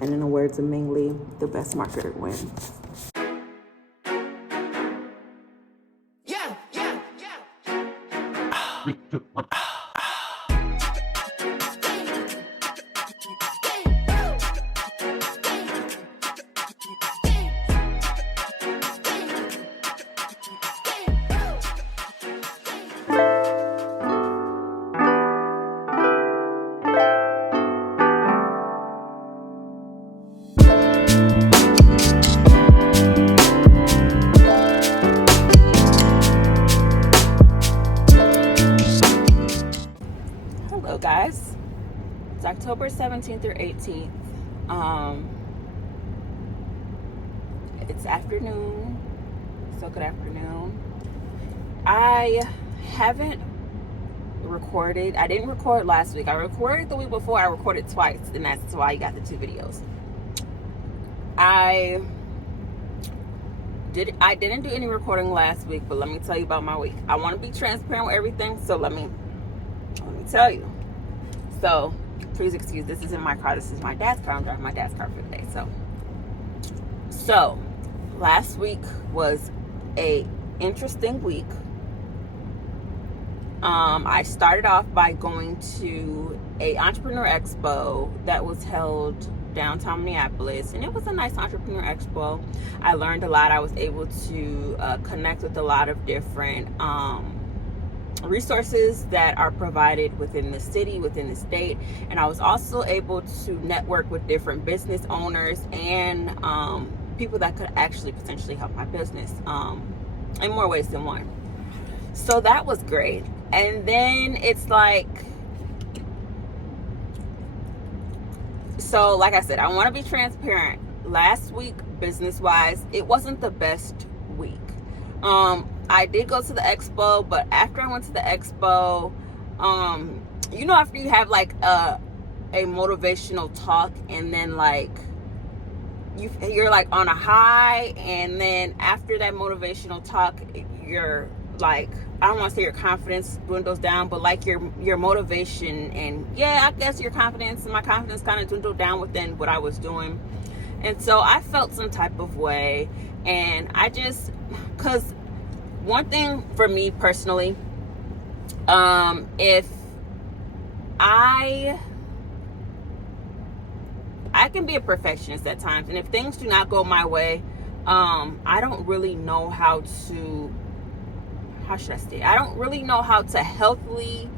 And in the words of Ming Lee, the best marketer wins. Yeah, yeah, yeah. Hello guys, it's October 17th through 18th. It's afternoon, so good afternoon. I haven't recorded. I didn't record last week. I recorded the week before. I recorded twice, and that's why you got the two videos. I didn't do any recording last week, but let me tell you about my week. I want to be transparent with everything, so let me tell you. So please excuse, this isn't my car, this is my dad's car. I'm driving my dad's car for the day. So last week was a interesting week. I started off by going to a entrepreneur expo that was held downtown Minneapolis, and it was a nice entrepreneur expo. I learned a lot. I was able to connect with a lot of different resources that are provided within the city, within the state, and I was also able to network with different business owners and people that could actually potentially help my business in more ways than one. So that was great. And then it's like, so like I said, I want to be transparent. Last week, business-wise, it wasn't the best week. I did go to the expo, but after I went to the expo, after you have like a motivational talk, and then like you're like on a high, and then after that motivational talk, you're like, I don't want to say your confidence dwindles down, but like your motivation, and I guess your confidence, and my confidence kind of dwindled down within what I was doing. And so I felt some type of way, and because one thing for me personally, if I can be a perfectionist at times, and if things do not go my way, I don't really know how should I say? I don't really know how to healthily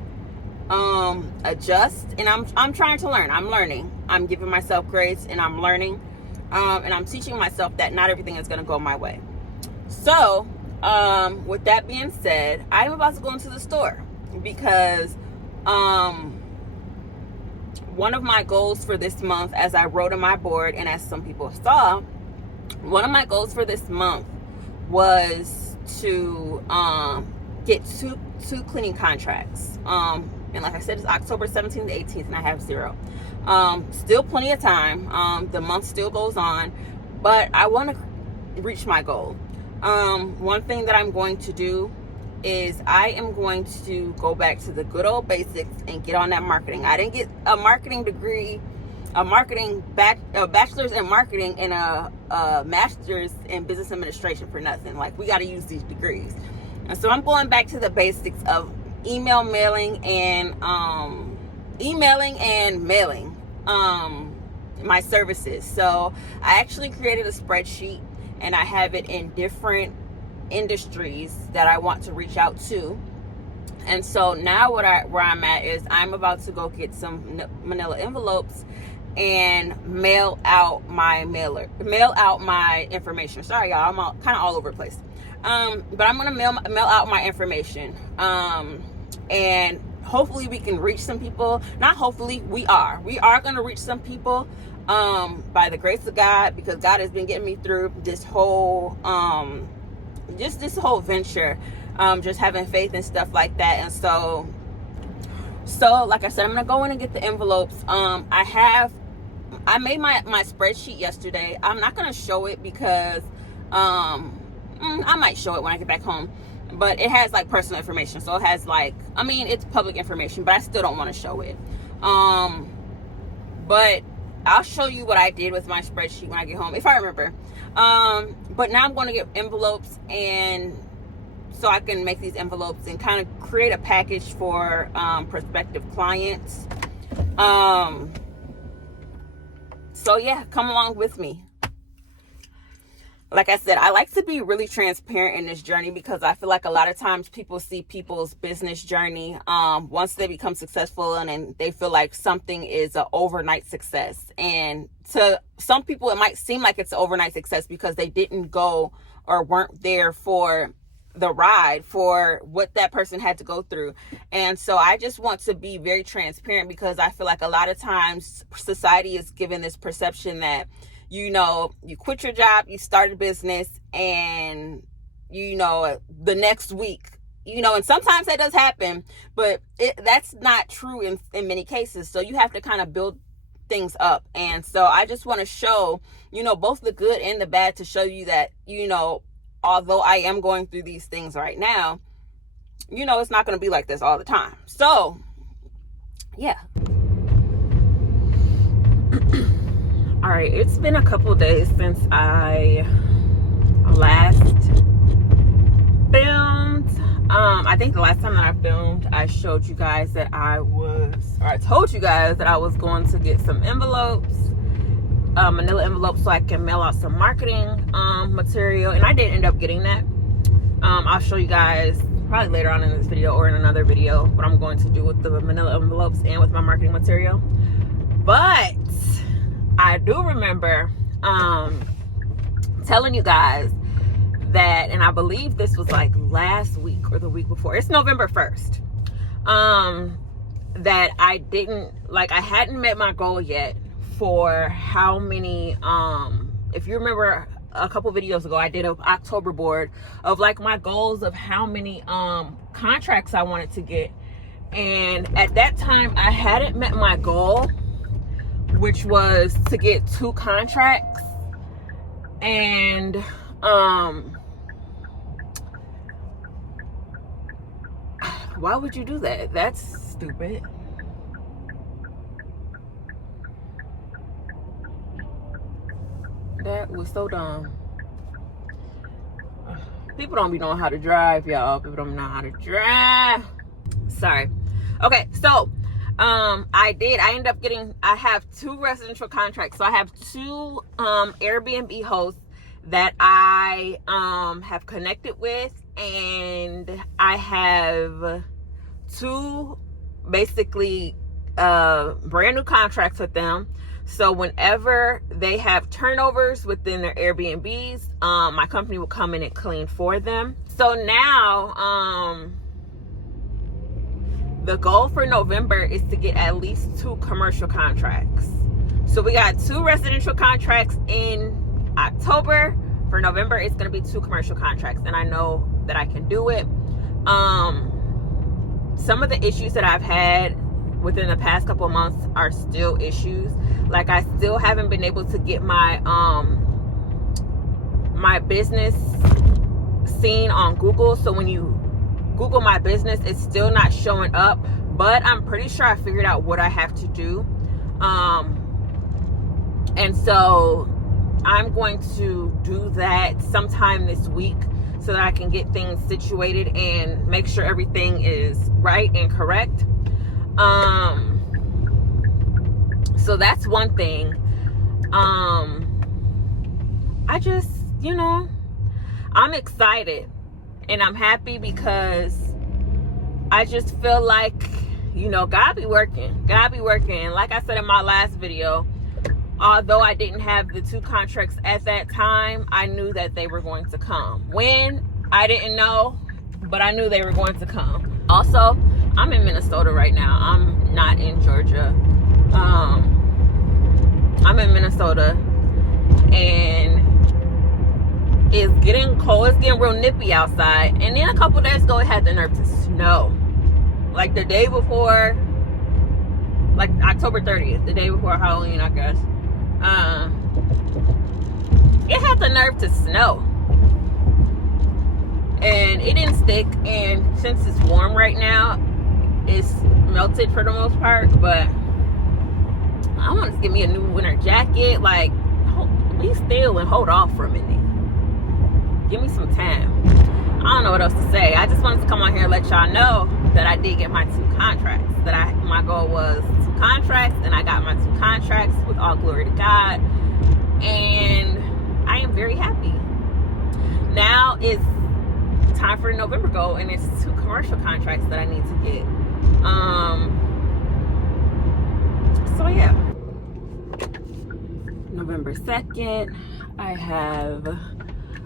adjust, and I'm trying to learn. I'm learning. I'm giving myself grace, and I'm learning, and I'm teaching myself that not everything is going to go my way. So, with that being said, I'm about to go into the store because one of my goals for this month, as I wrote on my board, and as some people saw, one of my goals for this month was to get two cleaning contracts. And like I said, it's October 17th to 18th, and I have 0. Still plenty of time. The month still goes on, but I want to reach my goal. One thing that I'm going to do is I am going to go back to the good old basics and get on that marketing. I didn't get a marketing degree, a bachelor's in marketing, and a master's in business administration for nothing. Like, we got to use these degrees. And so I'm going back to the basics of emailing and mailing my services. So I actually created a spreadsheet, and I have it in different industries that I want to reach out to. And so now where I'm at is I'm about to go get some manila envelopes and mail out my information. Sorry, y'all, I'm kind of all over the place. But I'm gonna mail out my information, and hopefully we can reach some people. Not hopefully, we are gonna reach some people, by the grace of God, because God has been getting me through this whole this whole venture, just having faith and stuff like that. And so like I said, I'm gonna go in and get the envelopes. I made my spreadsheet yesterday. I'm not gonna show it because I might show it when I get back home, but it has like personal information, so it has like, it's public information, but I still don't want to show it. But I'll show you what I did with my spreadsheet when I get home, if I remember. But now I'm going to get envelopes, and so I can make these envelopes and kind of create a package for prospective clients. So yeah, come along with me. Like I said, I like to be really transparent in this journey, because I feel like a lot of times people see people's business journey once they become successful, and then they feel like something is an overnight success. And to some people, it might seem like it's an overnight success because they didn't go or weren't there for the ride, for what that person had to go through. And so I just want to be very transparent, because I feel like a lot of times society is given this perception that, you know, you quit your job, you start a business, and, you know, the next week, you know, and sometimes that does happen, but that's not true in many cases. So you have to kind of build things up. And so I just want to show, you know, both the good and the bad, to show you that, you know, although I am going through these things right now, you know, it's not going to be like this all the time. So, yeah. All right, it's been a couple days since I last filmed. I think the last time that I filmed, I showed you guys that I told you guys that I was going to get some envelopes, manila envelopes, so I can mail out some marketing material, and I did end up getting that. I'll show you guys probably later on in this video or in another video what I'm going to do with the manila envelopes and with my marketing material. But I do remember telling you guys that, and I believe this was like last week or the week before, it's November 1st, that I hadn't met my goal yet for how many, if you remember a couple videos ago, I did an October board of like my goals of how many contracts I wanted to get. And at that time, I hadn't met my goal, which was to get 2 contracts. And why would you do that? That's stupid. That was so dumb. People don't be knowing how to drive, y'all. People don't know how to drive. Sorry. Okay, so I have 2 residential contracts. So I have 2 Airbnb hosts that I have connected with, and I have 2 basically brand new contracts with them. So whenever they have turnovers within their Airbnbs, my company will come in and clean for them. So now the goal for November is to get at least 2 commercial contracts. So we got 2 residential contracts in October. For November, it's going to be 2 commercial contracts, and I know that I can do it. Some of the issues that I've had within the past couple of months are still issues. Like, I still haven't been able to get my my business seen on Google. So when you Google my business, it's still not showing up, but I'm pretty sure I figured out what I have to do. And so I'm going to do that sometime this week so that I can get things situated and make sure everything is right and correct. So that's one thing. I just, you know, I'm excited and I'm happy because I just feel like, you know, God be working. Like I said in my last video, although I didn't have the 2 contracts at that time, I knew that they were going to come. When? I didn't know, but I knew they were going to come. Also, I'm in Minnesota right now. I'm not in Georgia. I'm in Minnesota, and it's getting cold. It's getting real nippy outside. And then a couple days ago, it had the nerve to snow. Like the day before, like October 30th, the day before Halloween, I guess. It had the nerve to snow. And it didn't stick. And since it's warm right now, it's melted for the most part. But I want to get me a new winter jacket. Like, be still and hold off for a minute. Give me some time. I don't know what else to say. I just wanted to come on here and let y'all know that I did get my 2 contracts. My goal was 2 contracts, and I got my 2 contracts, with all glory to God. And I am very happy. Now it's time for a November goal, and it's 2 commercial contracts that I need to get. So yeah. November 2nd, I have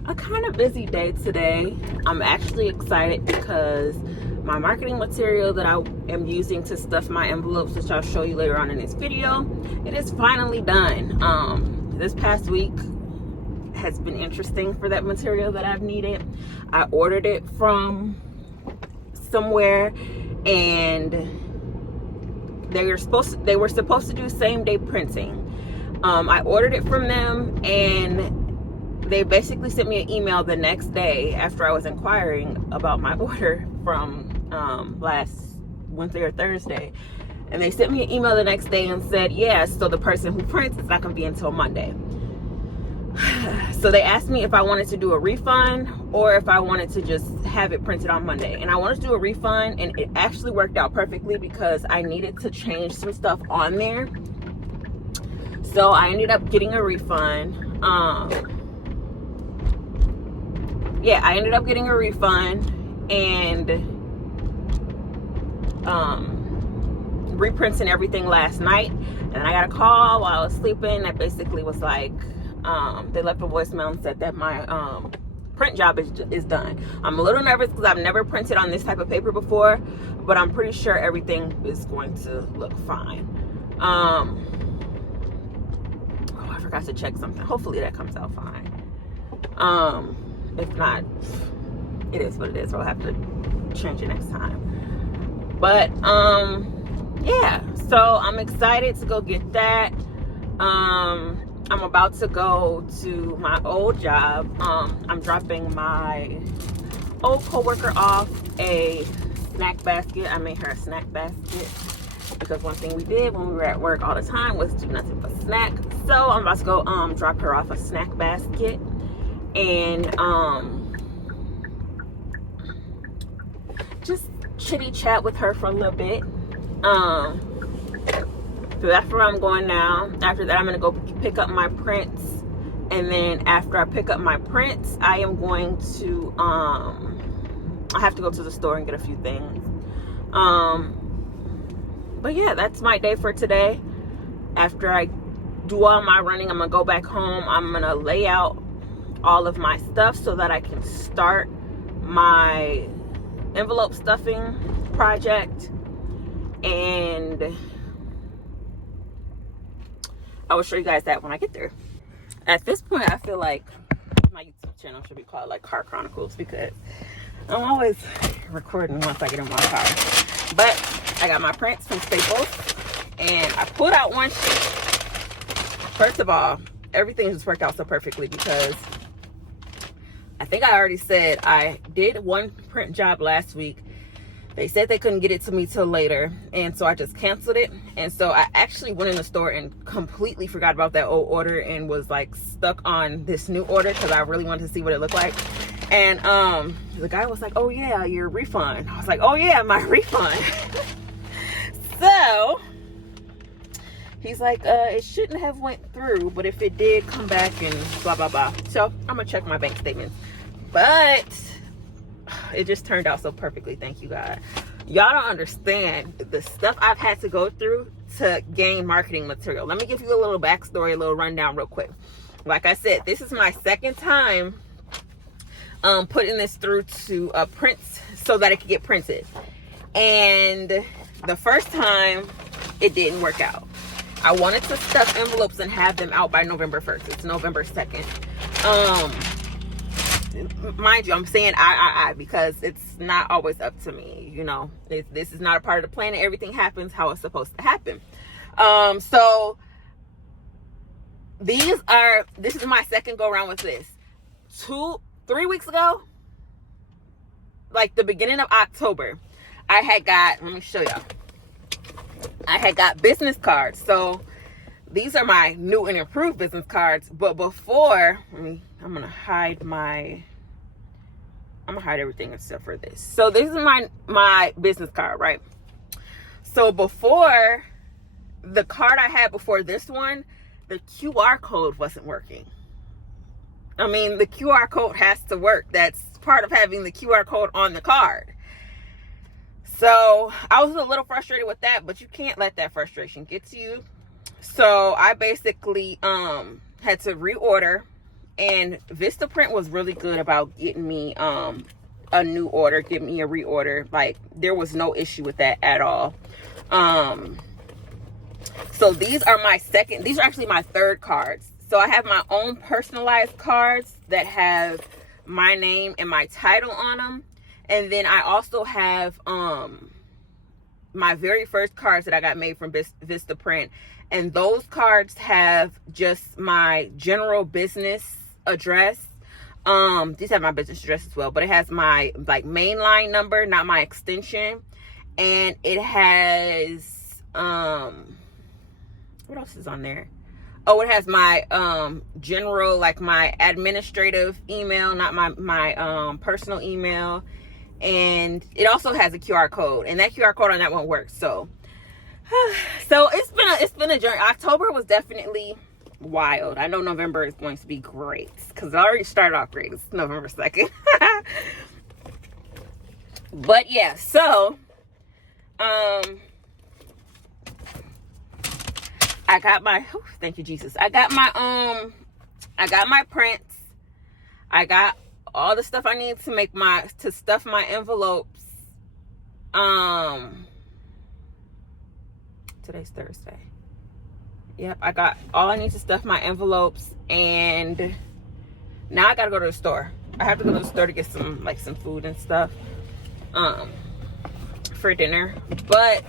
a kind of busy day today. I'm actually excited because my marketing material that I am using to stuff my envelopes, which I'll show you later on in this video, it is finally done. This past week has been interesting for that material that I've needed. I ordered it from somewhere, and they were supposed to do same day printing. I ordered it from them, and they basically sent me an email the next day after I was inquiring about my order from last Wednesday or Thursday. And they sent me an email the next day and said, yeah, so the person who prints, it's not going to be until Monday. So they asked me if I wanted to do a refund or if I wanted to just have it printed on Monday. And I wanted to do a refund, and it actually worked out perfectly because I needed to change some stuff on there. So I ended up getting a refund. I ended up getting a refund and reprinting everything last night. And I got a call while I was sleeping that basically was like, they left a voicemail and said that my print job is done. I'm a little nervous because I've never printed on this type of paper before, but I'm pretty sure everything is going to look fine. I forgot to check something. Hopefully that comes out fine. If not, it is what it is. We'll have to change it next time. But yeah, so I'm excited to go get that. I'm about to go to my old job. I'm dropping my old coworker off a snack basket. I made her a snack basket because one thing we did when we were at work all the time was do nothing but snack. So I'm about to go drop her off a snack basket and just chitty chat with her for a little bit. So that's where I'm going now. After that, I'm gonna go pick up my prints, and then after I pick up my prints, I am going to I have to go to the store and get a few things. But yeah, that's my day for today. After I do all my running, I'm gonna go back home. I'm gonna lay out all of my stuff so that I can start my envelope stuffing project, and I will show you guys that when I get there. At this point, I feel like my YouTube channel should be called like Car Chronicles because I'm always recording once I get in my car. But I got my prints from Staples, and I pulled out one sheet. First of all, everything just worked out so perfectly because I think I already said I did one print job last week. They said they couldn't get it to me till later, and so I just canceled it. And so I actually went in the store and completely forgot about that old order and was like stuck on this new order because I really wanted to see what it looked like. And the guy was like, oh yeah, your refund. I was like, oh yeah, my refund. So he's like, it shouldn't have went through, but if it did, come back and blah blah blah. So I'm gonna check my bank statements, but it just turned out so perfectly. Thank you, God. Y'all don't understand the stuff I've had to go through to gain marketing material. Let me give you a little backstory, a little rundown real quick. Like I said, this is my second time putting this through to print so that it could get printed. And the first time it didn't work out. I wanted to stuff envelopes and have them out by November 1st. It's November 2nd. Mind you, I'm saying I because it's not always up to me. You know, this is not a part of the plan, and everything happens how it's supposed to happen. So this is my second go around with this. 3 weeks ago, like the beginning of October, I had got, let me show y'all. I had got business cards. So these are my new and improved business cards. But before, I'm gonna hide everything except for this. So this is my business card, right? So before, the card I had before this one, the QR code wasn't working. I mean, the QR code has to work. That's part of having the QR code on the card. So I was a little frustrated with that, but you can't let that frustration get to you. So I basically had to reorder, and Vistaprint was really good about getting me a new order, giving me a reorder. Like, there was no issue with that at all. So these are actually my third cards. So I have my own personalized cards that have my name and my title on them. And then I also have my very first cards that I got made from Vistaprint. And those cards have just my general business address. These have my business address as well, but it has my like mainline number, not my extension. And it has what else is on there? Oh, it has my general, like my administrative email, not my personal email. And it also has a QR code, and that QR code on that one works. So it's been a journey. October was definitely wild. I know November is going to be great because it already started off great. It's November 2nd. But yeah, so I got my, thank you, Jesus. I got my prints. I got all the stuff I need to stuff my envelopes. Today's Thursday. Yep, I got all I need to stuff my envelopes, and now I gotta go to the store. I have to go to the store to get some food and stuff for dinner. But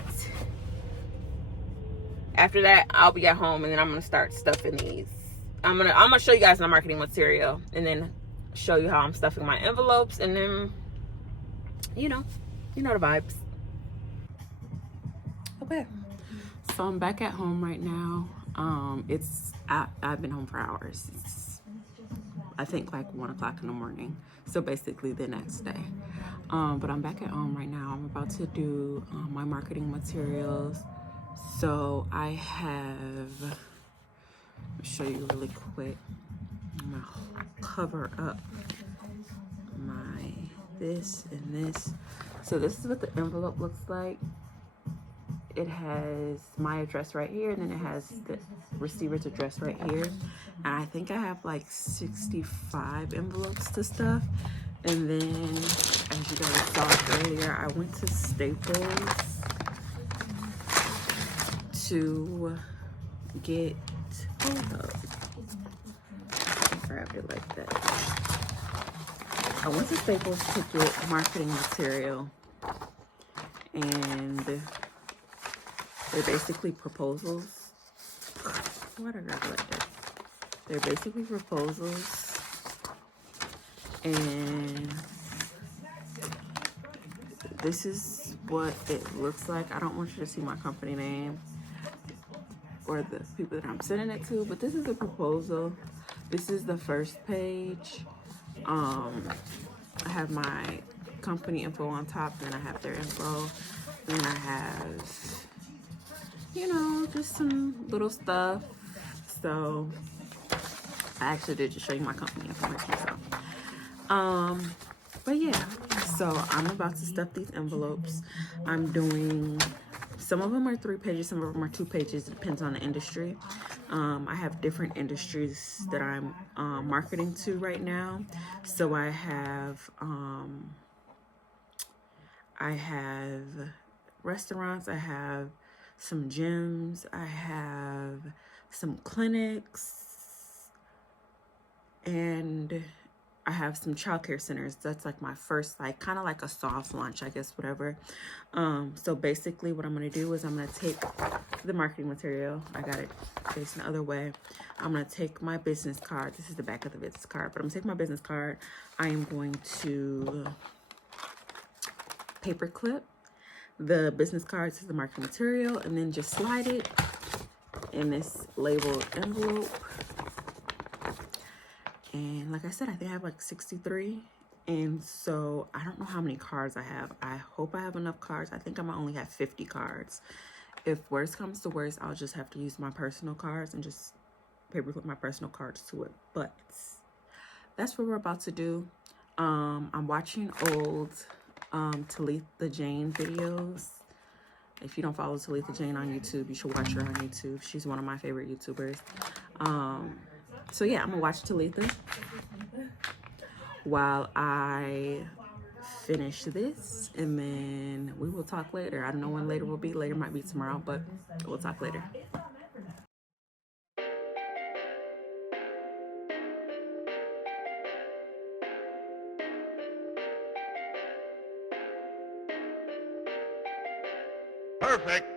after that, I'll be at home, and then I'm gonna start stuffing these. I'm gonna show you guys my marketing material, and then show you how I'm stuffing my envelopes, and then you know the vibes. Okay, so I'm back at home right now. I've been home for hours. It's, I think, like 1 o'clock in the morning, so basically the next day. But I'm back at home right now. I'm about to do my marketing materials. So I have, let me show you really quick. I'm gonna cover up my this and this. So this is what the envelope looks like. It has my address right here, and then it has the receiver's address right here. And I think I have like 65 envelopes to stuff. And then, as you guys saw earlier, I went to Staples to get, grab it like that. I went to Staples to get marketing material, and they're basically proposals. Why did I grab it like that? They're basically proposals, and this is what it looks like. I don't want you to see my company name or the people that I'm sending it to, but this is a proposal. This is the first page. I have my company info on top, then I have their info, then I have, just some little stuff. So I actually did just show you my company information. So but yeah, so I'm about to stuff these envelopes. I'm doing, some of them are 3 pages, some of them are 2 pages. It depends on the industry. I have different industries that I'm marketing to right now. So I have restaurants, I have some gyms, I have some clinics, and I have some childcare centers. That's like my first, kind of like a soft launch, I guess, whatever. So basically what I'm going to do is I'm going to take the marketing material. I got it facing the other way. I'm going to take my business card. This is the back of the business card, but I'm going to take my business card. I am going to paper clip the business card to the marketing material, and then just slide it in this labeled envelope. And like I said, I think I have like 63. And so I don't know how many cards I have. I hope I have enough cards. I think I might only have 50 cards. If worst comes to worst, I'll just have to use my personal cards and just paperclip my personal cards to it. But that's what we're about to do. I'm watching old Talitha Jane videos. If you don't follow Talitha Jane on YouTube, you should watch her on YouTube. She's one of my favorite YouTubers. So yeah, I'm gonna watch Talitha while I finish this, and then we will talk later. I don't know when later will be. Later might be tomorrow, but we'll talk later. Perfect.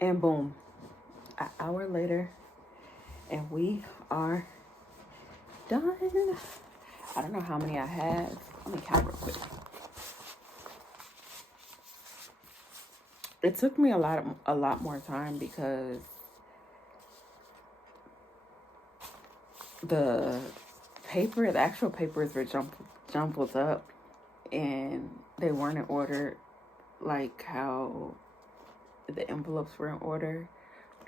And boom, an hour later, and we are done. I don't know how many I have. Let me count real quick. It took me a lot more time because the actual papers were jumbled up, and they weren't in order like how the envelopes were in order.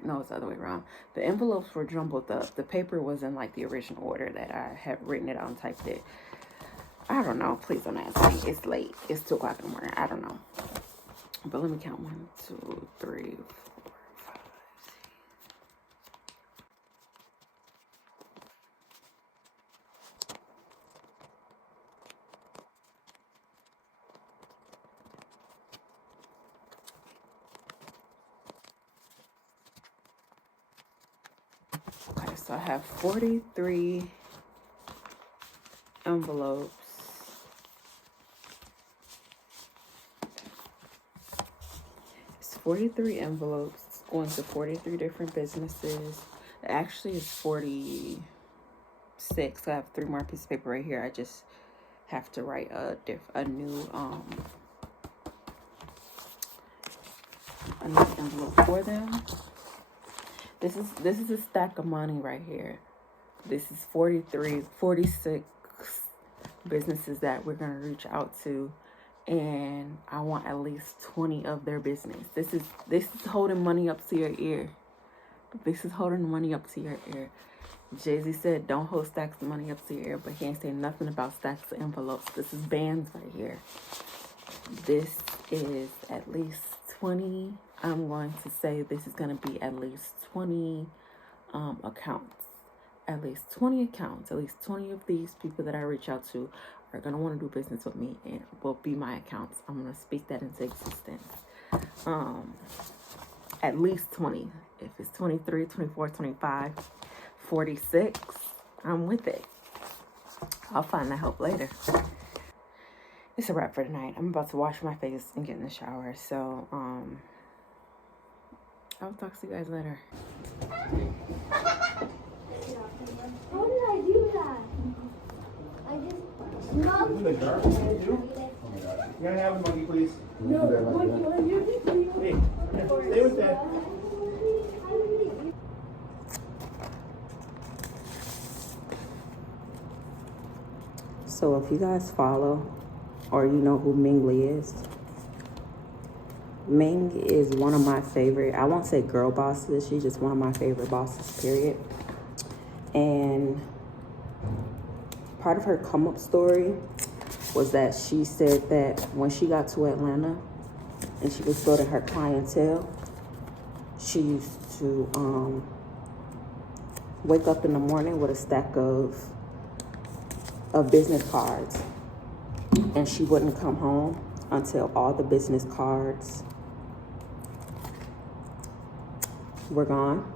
No, it's the other way around. The envelopes were jumbled up. The paper was in like the original order that I had written it out and typed it. I don't know. Please don't ask me. It's late. It's 2 o'clock in the morning. I don't know. But let me count. 1, 2, 3, 4, 5. Okay, so I have 43 envelopes. It's 43 envelopes. It's going to 43 different businesses. Actually, it's 46. I have 3 more pieces of paper right here. I just have to write a new envelope for them. This is a stack of money right here. This is 46 businesses that we're going to reach out to, and I want at least 20 of their business. This is holding money up to your ear. This is holding money up to your ear. Jay-Z said, don't hold stacks of money up to your ear, but he ain't saying nothing about stacks of envelopes. This is bands right here. This is at least 20. I'm going to say this is going to be at least 20 accounts. At least 20 accounts. At least 20 of these people that I reach out to are going to want to do business with me and will be my accounts. I'm going to speak that into existence. At least 20. If it's 23, 24, 25, 46, I'm with it. I'll find the help later. It's a wrap for tonight. I'm about to wash my face and get in the shower. So, I'll talk to you guys later. How did I do that? I just smelled The jar? What did you do? Oh my god. You gotta have a monkey, please. No, monkey, Hey, yeah, stay with that. So if you guys follow or you know who Ming Lee is, Ming is one of my favorite, I won't say girl bosses, she's just one of my favorite bosses, period. And part of her come up story was that she said that when she got to Atlanta and she was building her clientele, she used to wake up in the morning with a stack of business cards, and she wouldn't come home until all the business cards were gone.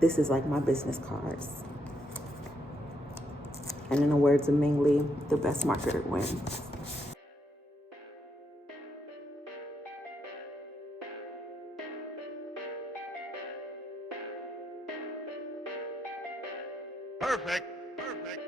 This is like my business cards. And in the words of Ming Lee, the best marketer wins. Perfect. Perfect.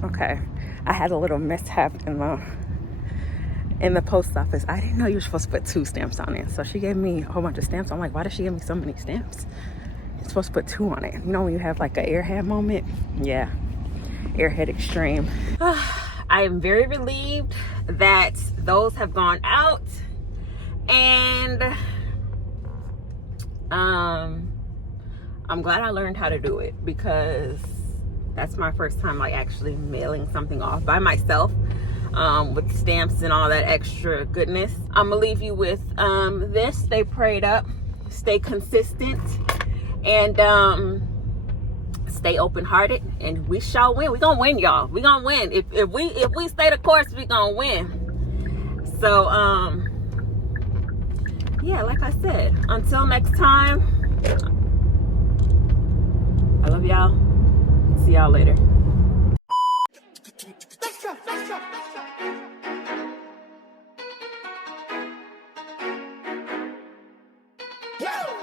Okay, I had a little mishap in the post office. I didn't know you were supposed to put 2 stamps on it. So she gave me a whole bunch of stamps. I'm like, why did she give me so many stamps? You're supposed to put 2 on it. You know when you have like an airhead moment? Yeah, airhead extreme. I am very relieved that those have gone out. And I'm glad I learned how to do it, because that's my first time like actually mailing something off by myself, with stamps and all that extra goodness. I'm gonna leave you with this. Stay prayed up, stay consistent, and stay open-hearted, and we shall win. We gonna win, y'all. We gonna win. If we stay the course, we gonna win. So yeah, like I said, until next time, I love y'all. See y'all later. Let's go.